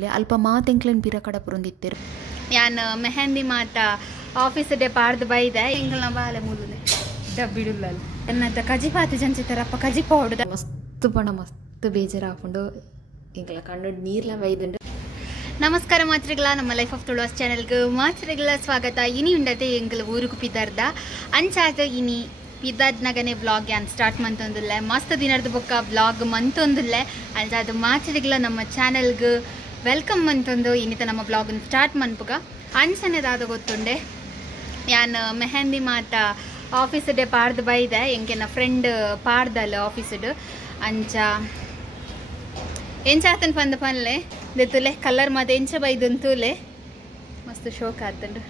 ಅಲ್ಪ ಮಾತೆಂಕ್ಲೆನ್ ಪಿರ ಕಡ ಪುರೊಂದಿತ್ತೆರ್ ಯಾನ್ ಮೆಹಂದಿ ಮಾತ ಆಫೀಸ್ ಡೇ ಪಾಡ್ದು ಬೈದೆ ಎಂಕಲ್ನ ಬಾಲೆ ಮುಲುದೆ ಡಬ್ಬಿಡುಲ್ಲಲ್ಲ ಎನ್ನತ ಕಜಿಪಾತಿ ಜಂಚಿತರಪ್ಪ ಕಜಿಪ ಹೊಡ್ದ ಮಸ್ತ್ ಬೇಜಾರು ಹಾಕೊಂಡು ಎಂಕಲ ಕಣ್ಣು ನೀರ್ಲ ಬೈದುಂಡು. ನಮಸ್ಕಾರ ಮಾತ್ರಿಗಳ ನಮ್ಮ ಲೈಫ್ ಆಫ್ ತುಳುವಾಸ್ ಚಾನೆಲ್ಗೆ ಮಾತ್ರಿಗಳ ಸ್ವಾಗತ. ಇನಿ ಉಂಡತೆ ಎಂಕಲ್ ಊರುಕು ಪಿದಾರ್ದ ಅಂಚಾದ ಇನಿ ಪಿದಾದ್ನಾಗನೆ ವ್ಲಾಗ್ ಯಾನ್ ಸ್ಟಾರ್ಟ್ ಮಂತೊಂದುಲ್ಲೆ ಮಸ್ತ್ ದಿನದ ಬೊಕ್ಕ ವ್ಲಾಗ್ ಮಂತೊಂದುಲ್ಲೆ ಅಂಚಾದ ಮಾತ್ರಿಗಳ ನಮ್ಮ ಚಾನೆಲ್ಗೆ ವೆಲ್ಕಮ್ ಮಂತೊಂದು ಇನ್ನಿತ ನಮ್ಮ ಬ್ಲಾಗನ್ನು ಸ್ಟಾರ್ಟ್ ಮನ್ಪುಗ ಅಂಚನೆದಾದ ಗೊತ್ತುಂಡೆ ಯಾನ್ ಮೆಹಂದಿ ಮಾತ ಆಫೀಸ್ ಡೇ ಪಾಡ್ದು ಬೈದೆ ಎಂಕೆನ ಫ್ರೆಂಡ್ ಪಾಡ್ದಲ್ಲ ಆಫೀಸ್ಡ್ ಅಂಚ ಎಂಚಾತನ್ ಪಂದ ಪನ್ಲೆ ದೆತ್ತುಲೆ ಕಲರ್ ಮಾತ ಎಂಚ ಬೈದಂತೂಲೆ ಮಸ್ತ್ ಶೋಕ್ ಆತಂಡು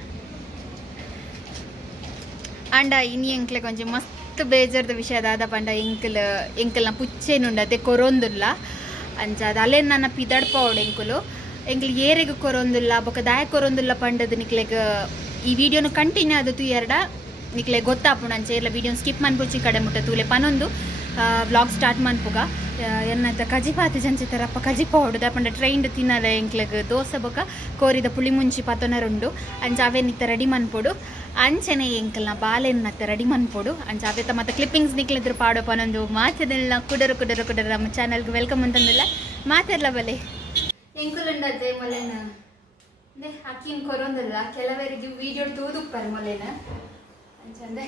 ಅಂಡ ಇನಿ ಎಂಕ್ಲೆ ಕೊಂಚ ಮಸ್ತ್ ಬೇಜಾರ್ದ ವಿಷಯದಾದ ಪಂಡ ಎಂಕಲ್ನ ಪುಚ್ಚೇನುಂಡತೆ ಕೊರೊಂದುಲ್ಲ ಅಂಚಾದ ಅಲ್ಲೇನು ನನ್ನ ಪಿದಡ್ಪವಡು ಎಂಕುಲು ಏರೆಗೆ ಕೊರೊಂದುಲ್ಲ ಬೊಕ್ಕ ದಾಯ ಕೊರೊಂದುಲ್ಲ ಪಂಡದು ನಿಕ್ಲೆಗ್ ಈ ವಿಡಿಯೋನು ಕಂಟಿನ್ಯೂ ಆದತು ನಿಕ್ಲೆ ಗೊತ್ತಾಪುಂಡು ಅಂಚೆ ಎಲ್ಲ ವಿಡಿಯೋನ ಸ್ಕಿಪ್ ಮನ್ಪುಚ್ಚಿ ಕಡೆ ಮುಟ್ಟ ತೂಲೆ ಪನೊಂದು ವ್ಲಾಗ್ ಸ್ಟಾರ್ಟ್ ಮನ್ಪುಗ ಎನ್ನತ ಕಜಿಪಾತಿ ಜಂಚಿತರಪ್ಪ ಕಜಿಪ ಹೊಡುದ ಪಂಡ ಟ್ರೈನ್ಡ್ ತಿನ್ನಲ ಎಂಕ್ಲೆಗ್ ದೋಸೆ ಬೊಕ್ಕ ಕೋರಿದ ಪುಳಿ ಮುಂಚಿ ಪತೊನರುಂಡು ಅಂಚ ಅವೇನಿತ್ತ ರೆಡಿ ಮನ್ಪೊಡು ಅಂಚನೆ ಎಂಕಲ್ನ ಬಾಲೆನ್ನತ್ತ ರೆಡಿ ಮನ್ಪೊಡು ಅಂಚ ಅವೆತ್ತ ಮತ್ತೆ ಕ್ಲಿಪ್ಪಿಂಗ್ಸ್ ನಿಕ್ಲಿದ್ರು ಪಾಡೋ ಪನೊಂದು ಮಾತದೆಲ್ಲ ಕುಡರು ನಮ್ಮ ಚಾನಲ್ಗೆ ವೆಲ್ಕಮ್ ಅಂತಂದಿಲ್ಲ ಮಾತೆಲ್ಲ ಬಲೆ ಎಂಕುಲುಂಡದೆ ಮೊಲೆನ ದೇ ಅಕ್ಕಿನ ಕೊರೊಂದಿಲ್ಲ ಕೆಲವರಿಗೆ ವಿಡಿಯೋ ತೂದುಪ್ಪರ್ ಮೊಲೆನ ಅಂಚಂದೆ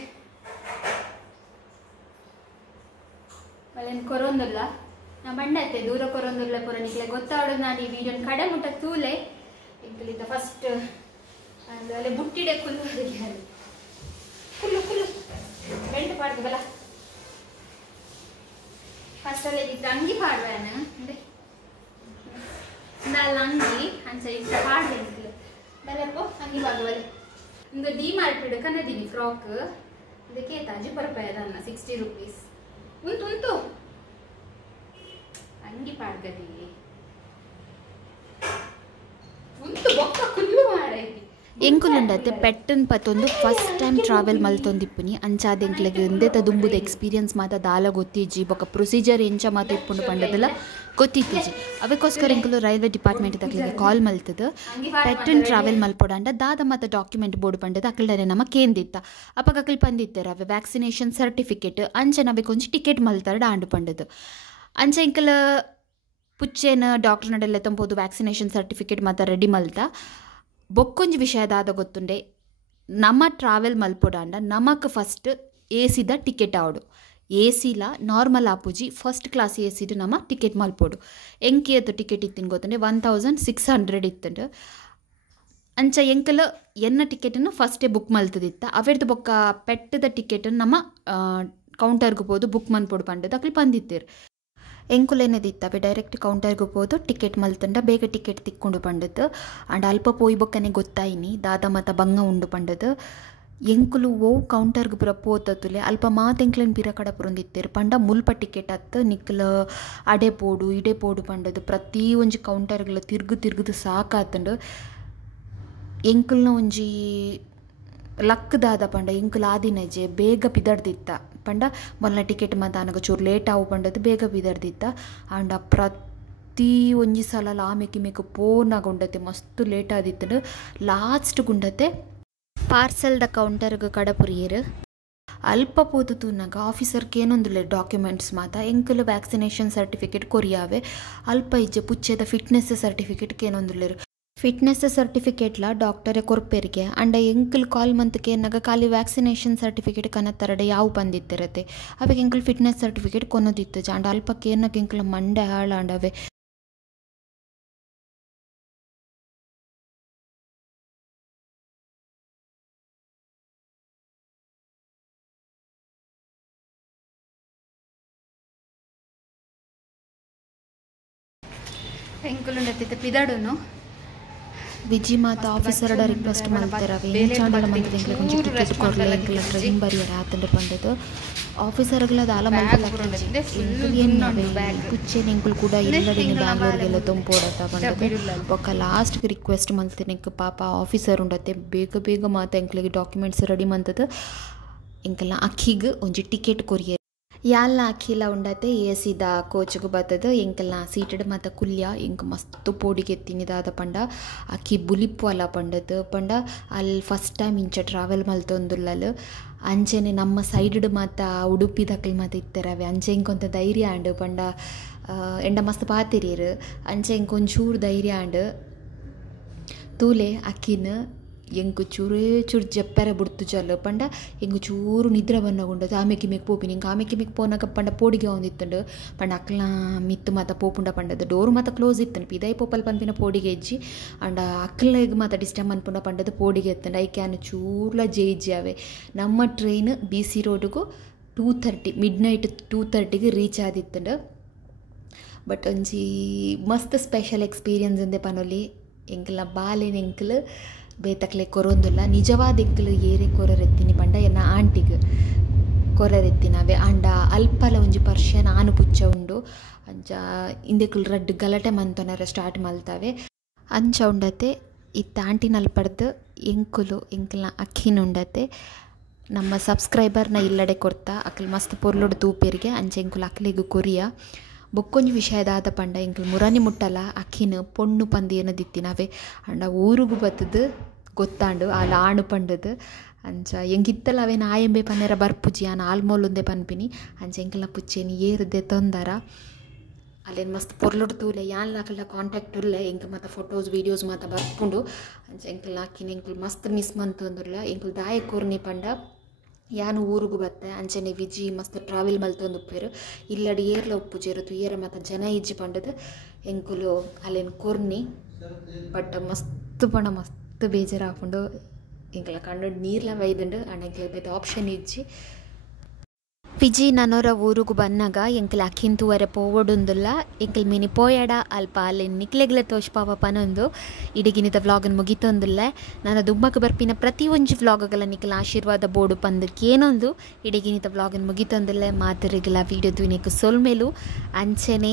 ಮೊಲೆನ ಕೊರೊಂದಿಲ್ಲ ನಾ ಬಂಡತ್ತೆ ದೂರ ಕೊರೊಂದಿಲ್ಲ ಪುರ ನಿಕ್ಲೆ ಗೊತ್ತಾಡೋದು ನಾನು ಈ ವಿಡಿಯೋನ ಕಡೆ ಮುಟ್ಟ ತೂಲೆ ಎಂಕಲಿದ್ದ ಫಸ್ಟ್ ಅಲ್ಲೇ ಬುಟ್ಟಿಡೆ ಕುಲ್ಲು ಬೆಂಟು ಪಾಡ್ಬೇಕಲ್ಲ ಫಸ್ಟ್ ಅಲ್ಲೇ ಇದ್ದ ಅಂಗಿ ಪಾಡ್ಬೇನ ನಾಲ್ ಅಂಗಿ ಅಂಚ ಇಷ್ಟ ಪಾಡ್ಬೇಕು ಬರಪ್ಪೋ ಅಂಗಿ ಪಾಡುವಲ್ಲಿ ಇಂದು ಡಿ ಮಾರ್ಟ್ ಕನ್ನದಿನಿ ಫ್ರಾಕ್ ಇದಕ್ಕೆ ತಾಜಿ ರೂಪಾಯಿ ಅದನ್ನ 60 ರೂಪೀಸ್ ಉಂಟು ಅಂಗಿ ಪಾಡ್ಗದಿ ಉಂಟು ಬೊಕ್ಕ ಕುಲ್ಲು ಮಾಡೈತಿ ಎಂಕುಲುಂಡತೆ ಪೆಟ್ಟನ್ ಪತ್ತೊಂದು ಫಸ್ಟ್ ಟೈಮ್ ಟ್ರಾವೆಲ್ ಮಲ್ತೊಂದಿಪ್ಪುನಿ ಅಂಚಾದ ಎಂಕ್ಲೆಗ್ ಎಂದೆತ ದುಂಬುದ ಎಕ್ಸ್ಪೀರಿಯನ್ಸ್ ಮಾತ ದಾಲ ಗೊತ್ತಿಜ್ಜಿ ಬೊಕ್ಕ ಪ್ರೊಸೀಜರ್ ಎಂಚ ಮಾತ ಇಪ್ಪುಂಡು ಪಂಡದೆಲ್ಲ ಗೊತ್ತಿತ್ತಿಜ್ಜಿ ಅವಕ್ಕೋಸ್ಕರ ಎಂಕುಲು ರೈಲ್ವೆ ಡಿಪಾರ್ಟ್ಮೆಂಟ್ ತಕ್ಲಿಗೆ ಕಾಲ್ ಮಲ್ತದ ಪೆಟ್ಟನ್ ಟ್ರಾವೆಲ್ ಮಲ್ಪೊಡಂಡ ದಾದ ಮಾತ ಡಾಕ್ಯುಮೆಂಟ್ ಬೋರ್ಡ್ ಪಂಡದ ಅಕಲ್ಡನೆ ನಮ ಕೇಂದಿತ್ತ ಅಪಗ ಅಕಲ್ ಪಂದಿತ್ತೆರ ಅವೆ ವ್ಯಾಕ್ಸಿನೇಷನ್ ಸರ್ಟಿಫಿಕೇಟ್ ಅಂಚೆ ನವೆ ಕೊಂಚ ಟಿಕೆಟ್ ಮಲ್ತಾರ ಡಾಂಡು ಪಂಡದು ಅಂಚ ಎಂಕಲ್ ಪುಚ್ಚೇನ ಡಾಕ್ಟರ್ ನಡೆಲ್ಲ ತಂಬೋದು ವ್ಯಾಕ್ಸಿನೇಷನ್ ಸರ್ಟಿಫಿಕೇಟ್ ಮಾತ ರೆಡಿ ಮಲ್ತ ಬೊಕ್ಕೊಂಜಿ ವಿಷಯದಾದ ಗೊತ್ತುಂಡೆ ನಮ್ಮ ಟ್ರಾವೆಲ್ ಮಲ್ಪೊಡಾಂಡ ನಮಕ್ ಫಸ್ಟ್ ಎಸಿದ ಟಿಕೆಟ್ ಆವಡು ಎಸಿಲ ನಾರ್ಮಲ್ ಆಪುಜಿ ಫಸ್ಟ್ ಕ್ಲಾಸ್ ಎಸಿಡ್ ನಮ್ಮ ಟಿಕೆಟ್ ಮಲ್ಪೊಡು ಎಂಕಿಯತ್ತು ಟಿಕೆಟ್ ಇತ್ತಿನ ಗೊತ್ತುಂಡೆ 1600 ಇತ್ತಂಡು ಅಂಚ ಎಂಕಲ ಎನ್ನ ಟಿಕೆಟನ್ನು ಫಸ್ಟೇ ಬುಕ್ ಮಲ್ತದಿತ್ತ ಅವೆಡ್ದು ಬೊಕ್ಕ ಪೆಟ್ಟದ ಟಿಕೆಟನ್ನು ನಮ್ಮ ಕೌಂಟರ್ಗೆ ಹೋದು ಬುಕ್ ಮನ್ಪೊಡು ಪಂಡದು ಅಕ್ಲಿ ಪಂದಿತ್ತೇರು ಎಂಕುಲೇನದಿತ್ತ ಅವೆ ಡೈರೆಕ್ಟ್ ಕೌಂಟರ್ಗೆ ಹೋದು ಟಿಕೆಟ್ ಮಲ್ತಂಡ ಬೇಗ ಟಿಕೆಟ್ ತಿಕ್ಕೊಂಡು ಪಂಡದು ಅಂಡ್ ಅಲ್ಪ ಪೋಯಿ ಬೊಕ್ಕನೆ ಗೊತ್ತಾಯಿನಿ ದಾದ ಮತ ಬಂಗ ಉಂಡು ಪಂಡದು ಎಂಕುಲು ಓ ಕೌಂಟರ್ಗೆ ಪುರ ಪೋತತುಲೆ ಅಲ್ಪ ಮಾತೆಂಕ್ಲೆನ್ ಪಿರ ಕಡ ಪುರೊಂದಿತ್ತೇರು ಪಂಡ ಮುಲ್ಪ ಟಿಕೆಟ್ ಅತ್ತ ನಿಕ್ಲ ಅಡೆ ಪೋಡು ಇಡೆ ಪೋಡು ಪಂಡದು ಪ್ರತಿ ಒಂಜಿ ಕೌಂಟರ್ಗಳ ತಿರ್ಗುದು ಸಾಕಾತಂಡು ಎಂಕುಲ್ನ ಒಂಜಿ ಲಕ್ಕದಾದ ಪಂಡ ಎಂಕುಲು ಆದಿನಜೆ ಬೇಗ ಪಿದಡ್ದಿತ್ತ ಪಂಡ ಮೊನ್ನೆ ಟಿಕೆಟ್ ಮಾತ ನನಗೆ ಚೂರು ಲೇಟ್ ಆವು ಪಂಡದು ಬೇಗ ಬಿದರ್ದಿತ್ತ ಆಂಡ ಪ್ರತಿ ಒಂಜಿ ಸಲ ಆಮೆಕಿಮೇಕ ಪೋನಾಗುಂಡತೆ ಮಸ್ತ್ ಲೇಟ್ ಆದಿತ್ತು ಲಾಸ್ಟ್ ಗುಂಡತೆ ಪಾರ್ಸಲ್ದ ಕೌಂಟರ್ಗೆ ಕಡಪುರಿಯರು ಅಲ್ಪ ಪೋತು ತೂನಾಗ ಆಫೀಸರ್ಗೆ ಏನೊಂದುಲೆ ಡಾಕ್ಯುಮೆಂಟ್ಸ್ ಮಾತ ಎಂಕುಲು ವ್ಯಾಕ್ಸಿನೇಷನ್ ಸರ್ಟಿಫಿಕೇಟ್ ಕೊರಿಯಾವೆ ಅಲ್ಪ ಇಜ್ಜೆ ಪುಚ್ಚೆದ ಫಿಟ್ನೆಸ್ ಸರ್ಟಿಫಿಕೇಟ್ಗೆ ಏನೊಂದುಲ್ಲೇರು ಫಿಟ್ನೆಸ್ ಸರ್ಟಿಫಿಕೇಟ್ಲ ಡಾಕ್ಟರೇ ಕೊರ್ಪೇರಿಗೆ ಅಂಡ ಎಂಕಲ್ ಕಾಲ್ ಮಂತ್ಗೆ ಏನಾಗ ಖಾಲಿ ವ್ಯಾಕ್ಸಿನೇಷನ್ ಸರ್ಟಿಫಿಕೇಟ್ ಕನ್ನತ್ತರಡೆ ಯಾವ ಬಂದಿತ್ತಿರತ್ತೆ ಅವಾಗ ಎಂಕಲ್ ಫಿಟ್ನೆಸ್ ಸರ್ಟಿಫಿಕೇಟ್ ಕೊನ್ನೋದಿತ್ತು ಅಂಡ ಅಲ್ಪಕ್ಕೆ ಏನಕ್ಕೆ ಎಂಕಲ್ ಮಂಡೆ ಹಾಳಾಂಡವೆ ಎಂಕುಲುಂಡತಿದ್ದ ಪಿದಾಡುನು ವಿಜಿ ಮಾತ ಆಫೀಸರ್ಡ ರಿಕ್ವೆಸ್ಟ್ ಮಾಡ್ತಾರೆ ಚಾಂಡಲ ಮಂದಿ ಎಂಕ್ಲೆ ಕೊಂಚ ಟಿಕೆಟ್ ಕೊರ್ಲೆ ಎಂಕ್ಲ ಟ್ರೈನ್ ಬರಿಯರ ಆತಂಡ ಪಂಡದು ಆಫೀಸರ್ಗಳದ ಆಲ ಮಲ್ಪಲ ಕುಚ್ಚೇನೆ ಎಂಕುಲು ಕೂಡ ಇಲ್ಲಡಿನ ಬ್ಯಾಂಗ್ಳೂರ್ಗೆಲ್ಲ ತೊಂಪೋಡತ್ತ ಪಂಡದು ಬೊಕ್ಕ ಲಾಸ್ಟ್ಗೆ ರಿಕ್ವೆಸ್ಟ್ ಮಲ್ತೇನೆ ಪಾಪ ಆಫೀಸರ್ ಉಂಡತ್ತೆ ಬೇಗ ಮಾತ ಎಂಕ್ಲೆಗೆ ಡಾಕ್ಯುಮೆಂಟ್ಸ್ ರೆಡಿ ಮಂತದ್ದು ಎಂಕಲ್ನ ಅಕ್ಕಿಗೆ ಒಂಜಿ ಟಿಕೆಟ್ ಕೊರಿಯರ್ ಯಾಲ್ನ ಅಕ್ಕಿಲ ಉಂಡತೆ ಏಸಿದ ಕೋಚ್ಗೆ ಬರ್ತದೆ ಎಂಕಲ್ನ ಸೀಟಡ್ ಮತ್ತು ಕುಲ್ಯ ಎಂಕ್ ಮಸ್ತ್ ಪೋಡಿಗೆ ಎತ್ತಿನಿದಾದ ಪಂಡ ಅಕ್ಕಿ ಬುಲಿಪ್ಪು ಅಲ್ಲ ಪಂಡದು ಪಂಡ ಅಲ್ಲಿ ಫಸ್ಟ್ ಟೈಮ್ ಇಂಚ ಟ್ರಾವೆಲ್ ಮಲ್ತೊಂದುಲ್ಲಲು ಅಂಚೆನೆ ನಮ್ಮ ಸೈಡ್ ಮಾತ ಉಡುಪಿ ದಕ್ಕಲ್ ಮಾತ ಇತ್ತರವೆ ಅಂಚೆ ಇಂಕೊಂತ ಧೈರ್ಯ ಆಂಡು ಪಂಡ ಎಂಡ ಮಸ್ತ್ ಪಾತಿರೀರು ಅಂಚೆ ಇಂಕೊಂಚೂರು ಧೈರ್ಯ ಆಂಡು ತೂಲೆ ಅಕ್ಕಿನ ಎಂಕು ಚೂರೇ ಚೂರು ಜಪ್ಪೆರೆ ಬಿಡ್ತು ಚಲ್ಲ ಪಂಡ ಎಂಗು ಚೂರು ನಿದ್ರೆ ಬನ್ನಗುಂಡದು ಆಮೆಕಿಮೆಕ್ ಪೋಪಿನಿ ಇಂಕ ಆಮೆಕಿಮೆಕ್ ಪೋನಾಗ ಪಂಡ ಪೋಡಿಗೆ ಒಂದಿತ್ತುಂಡು ಪಂಡ ಅಕ್ಲ ಮಿತ್ತು ಮಾತ ಪೋಪುಂಡ ಪಂಡದು ಡೋರ್ ಮಾತ ಕ್ಲೋಸ್ ಇತ್ತನು ಪಿದೈ ಪೋಪಲ್ ಪನ್ಪಿನ ಪೋಡಿಗೆ ಎಜ್ಜಿ ಅಂಡ ಅಕ್ಲಿಗೆ ಮಾತ ಡಿಸ್ಟರ್ಬ್ ಅನ್ಪುಂಡ ಪಂಡದು ಪೋಡಿಗೆ ಎತ್ತಂಡು ಐಕ್ಯಾನು ಚೂರ್ಲ ಜೇಜಿ ಅವೆ ನಮ್ಮ ಟ್ರೈನ್ BC ರೋಡ್ಗೂ 2:30 ಮಿಡ್-ನೈಟ್ 2:30ಗೆ ರೀಚ್ ಆದಿತ್ತುಂಡು ಬಟ್ ಒಂಜಿ ಮಸ್ತ್ ಸ್ಪೆಷಲ್ ಎಕ್ಸ್ಪೀರಿಯನ್ಸ್ ಅಂದೆ ಪನೊಲಿ ಎಂಕಲ್ನ ಬಾಲೆನ ಎಂಕಲ್ ಬೇತಕ್ಲೆ ಕೊರೊಂದುಲ್ಲ ನಿಜವಾದ ಎಂಕಲ್ ಏರೆ ಕೊರರೆತ್ತಿನಿ ಪಂಡ ಎನ್ನ ಆಂಟಿಗೆ ಕೊರರೆತ್ತಿನವೆ ಅಂಡ ಅಲ್ಪಲ ಒಂಜಿ ಪರ್ಷನ್ ಆನು ಪುಚ್ಚ ಉಂಡು ಅಂಚ ಇಂದೆಕ್ಕಲ್ ರಡ್ಡ್ ಗಲಾಟೆ ಮಂತೊನರ ಸ್ಟಾರ್ಟ್ ಮಲ್ತವೆ ಅಂಚ ಉಂಡತೆ ಇತ್ತ ಆಂಟಿನಲ್ಲಿ ಪಡ್ದು ಎಂಕುಲು ಎಂಕಲ್ನ ಅಕ್ಕಿನ ಉಂಡತೆ ನಮ್ಮ ಸಬ್ಸ್ಕ್ರೈಬರ್ನ ಇಲ್ಲಡೆ ಕೊರ್ತಾ ಅಕ್ಕಲ್ ಮಸ್ತ್ ಪೊರ್ಲುಡು ತೂಪೇರಿಗೆ ಅಂಚೆ ಎಂಕುಲು ಅಕ್ಲಿಗೆ ಕೊರಿಯ ಬೊಕ್ಕೊಂಜಿ ವಿಷಯದಾದ ಪಂಡ ಎಂಕಲ್ ಮುರಾನಿ ಮುಟ್ಟಲ ಅಕ್ಕಿನ ಪೊಣ್ಣು ಪಂದಿಯನ ದಿತ್ತಿನವೆ ಅಂಡ ಊರುಗು ಬತ್ತದು ಗೊತ್ತಾಂಡು ಆ ಲಾಣು ಪಂಡದು ಅಂಚ ಎಂಗಿತ್ತಲ್ಲ ಅವೇನು ಆಯಂಬೆ ಪನ್ನೆರ ಬರ್ಪುಜಿ ಆನ ಆಲ್ಮೋಲುಂದೆ ಪನ್ಪಿನಿ ಅಂಚ ಎಂಕಲ್ನ ಪುಚ್ಚೇನಿ ಏರ್ದೆ ತೊಂದರ ಅಲ್ಲೇನು ಮಸ್ತ್ ಪೊರ್ಲುಡು ತೂಲೆ ಯಾನ್ಲ ಅಕಲ್ನ ಕಾಂಟ್ಯಾಕ್ಟ್ ಉರ್ಲೆ ಎಂಕ ಮತ್ತು ಫೋಟೋಸ್ ವೀಡಿಯೋಸ್ ಮಾತ ಬರ್ಪುಂಡು ಅಂಚ ಎಂಕಲ್ನ ಅಕ್ಕಿನ ಎಂಕಲ್ ಮಸ್ತ್ ಮಿಸ್ ಮಂತಂದುರ್ಲ ಎಂಕಲ್ ದಾಯ ಕೊರ್ನಿ ಪಂಡ ಯಾನು ಊರುಗು ಬತ್ತೆ ಅಂಚನೆ ವಿಜಿ ಮಸ್ತ್ ಟ್ರಾವೆಲ್ ಮಲ್ತೊಂದು ಉಪ್ಪೇರು ಇಲ್ಲಡಿ ಏರ್ಲ ಉಪ್ಪುಜೇರು ತುಯ್ಯರ ಮತ್ತು ಜನ ಇಜ್ಜಿ ಪಂಡದು ಎಂಕುಲು ಅಲ್ಲೇನು ಕೊರ್ನಿ ಬಟ್ ಮಸ್ತ್ ಪಂಡ ಮಸ್ತ್ ಬೇಜಾರು ಹಾಕೊಂಡು ಎಂಕಲ ಕಣ್ಣು ನೀರ್ಲ ವೈದುಂಡು ಅಂಡ್ ಎಂಕಲ್ ಬೇತ ಆಪ್ಷನ್ ಇಜ್ಜಿ ವಿಜಿ ನನ್ನೋರ ಊರುಗು ಬನ್ನಾಗ ಎಂಕಲ್ ಅಕ್ಕಿನ ತೂವರೆ ಪೋವೊಡುಂದುಲ್ಲ ಎಂಕಲ್ ಮಿನಿ ಪೋಯಡ ಅಲ್ಪ ಅಲ್ಲಿ ನಿಕ್ಲೆಗ್ಲೆ ತೋಷ್ಪಾವ ಪನೊಂದು ಇಡಿಗಿನಿದ ವ್ಲಾಗನ್ ಮುಗಿತೊಂದುಲ್ಲ ನಾನು ದುಮ್ಮಕ್ಕೆ ಬರ್ಪಿನ ಪ್ರತಿ ಒಂಜಿ ವ್ಲಾಗಗಳ ನಿಕಲ್ ಆಶೀರ್ವಾದ ಬೋರ್ಡು ಪಂದಕ್ಕೇನೊಂದು ಇಡಿಗಿನಿದ ವ್ಲಾಗನ್ ಮುಗಿತೊಂದುಲ್ಲ ಮಾತರಿಗಲ ವೀಡಿಯೋ ದುನಿಯಕ್ಕೆ ಸೊಲ್ಮೇಲು ಅಂಚನೆ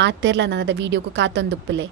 ಮಾತೆರ್ಲ ನನ್ನದ ವೀಡಿಯೋಗೂ ಕಾತೊಂದುಪ್ಪುಲೆ.